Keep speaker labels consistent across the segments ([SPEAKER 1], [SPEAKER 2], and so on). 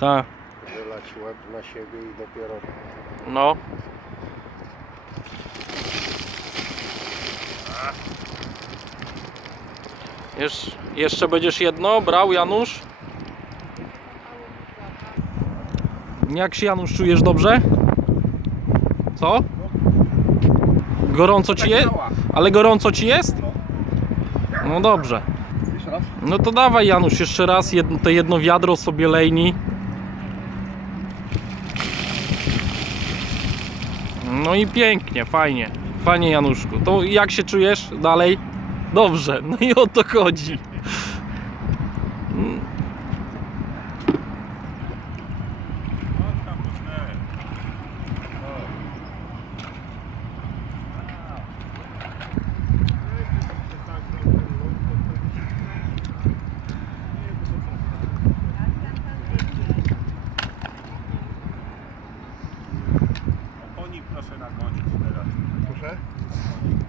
[SPEAKER 1] Tak,
[SPEAKER 2] wylać łeb na siebie i dopiero
[SPEAKER 1] no. Jesz, jeszcze będziesz jedno brał, Janusz? Jak się, Janusz, czujesz dobrze? Co? Gorąco ci jest? Ale gorąco ci jest? No dobrze.
[SPEAKER 2] Jeszcze raz?
[SPEAKER 1] No to dawaj, Janusz, jeszcze raz jedno, to jedno wiadro sobie lejni. No i pięknie, fajnie. Fajnie, Januszku. To jak się czujesz dalej? Dobrze, no i o to chodzi.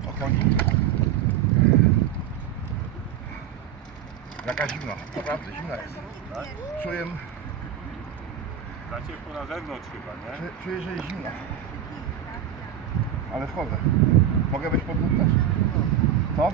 [SPEAKER 2] O koni. Jaka zimna, naprawdę zimna jest. Czuję,
[SPEAKER 3] Za ciepło na zewnątrz chyba, nie?
[SPEAKER 2] czuję, czuję, że jest zimna. Ale wchodzę. Mogę wejść pod też? Co?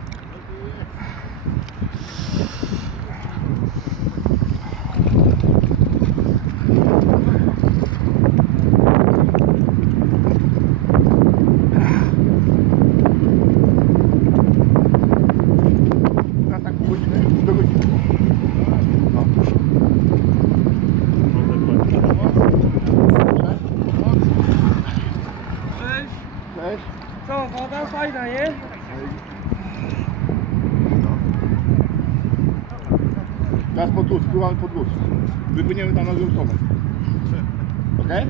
[SPEAKER 2] Na taką godzinę do godziny. No.
[SPEAKER 4] Cześć.
[SPEAKER 2] Cześć.
[SPEAKER 4] Co, woda fajna, nie?
[SPEAKER 2] Teraz pod lód, wpływamy pod lód. Wypłyniemy tam na drugą stronę. Okej?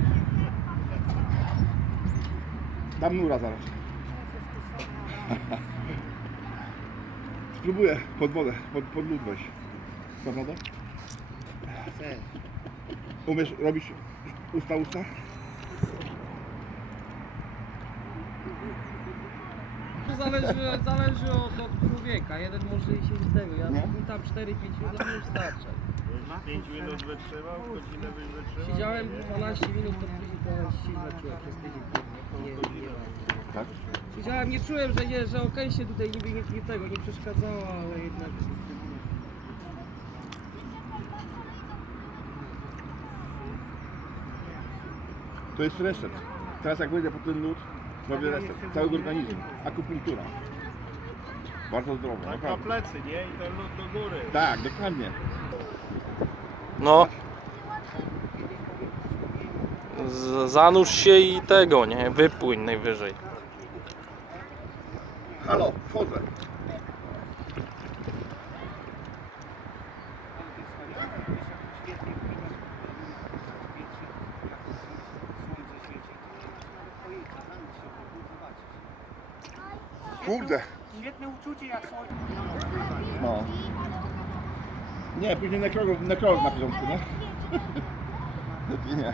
[SPEAKER 2] Dam nura zaraz. Spróbuję pod wodę, pod, pod lód wejść. Dasz radę? Umiesz robić usta usta?
[SPEAKER 4] Zależy, zależy od, od człowieka. Jeden może i się z tego. Ja mi tam 4-5 minut mi już starcza.
[SPEAKER 3] 5 minut wytrzymał, godzinę byś wytrzymał.
[SPEAKER 4] Siedziałem 12 minut, to później trochę ściźna czułem przez tydzień. Nie, nie, nie,
[SPEAKER 2] Tak.
[SPEAKER 4] Siedziałem, nie czułem, że, nie, że okej się tutaj niby nie, nie tego, nie przeszkadzało, ale jednak...
[SPEAKER 2] To jest reset. Teraz jak wejdę pod ten lód, robię reset. Cały organizm. Akupunktura. Bardzo zdrowo,
[SPEAKER 3] Tak na
[SPEAKER 2] naprawdę.
[SPEAKER 3] plecy, nie? I ten lód do góry.
[SPEAKER 2] Tak, dokładnie.
[SPEAKER 1] No. Z, zanurz się i tego, nie? Wypłyń najwyżej.
[SPEAKER 2] Halo, wchodzę. Kurde.
[SPEAKER 4] Świetne uczucie jak słońce.
[SPEAKER 2] No. Nie, później nekrolog, nekrolog na początku, nie? Lepiej nie.